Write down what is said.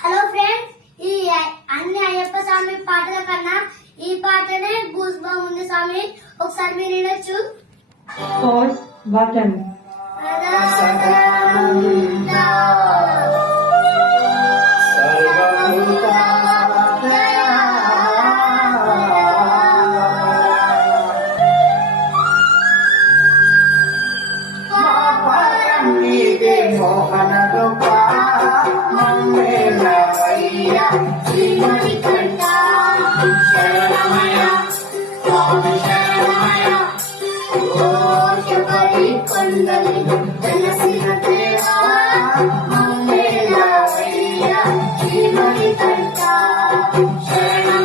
Hello friends, ఈ అన్ని అయ్యప్ప స్వామి పాటల కన్నా ఈ పాటనే గూస్ బంప్ ఉంది స్వామి. ఒకసారి మీరు వినొచ్చు. Pause button. మోహన రూప మంగళయ్య శ్రీమణి కంఠ శరణమయ స్వామి శరణమయ ఘోషపరి కొండలి జనసిన దేవా మంగళయ్య శ్రీమణి కంఠ శరణ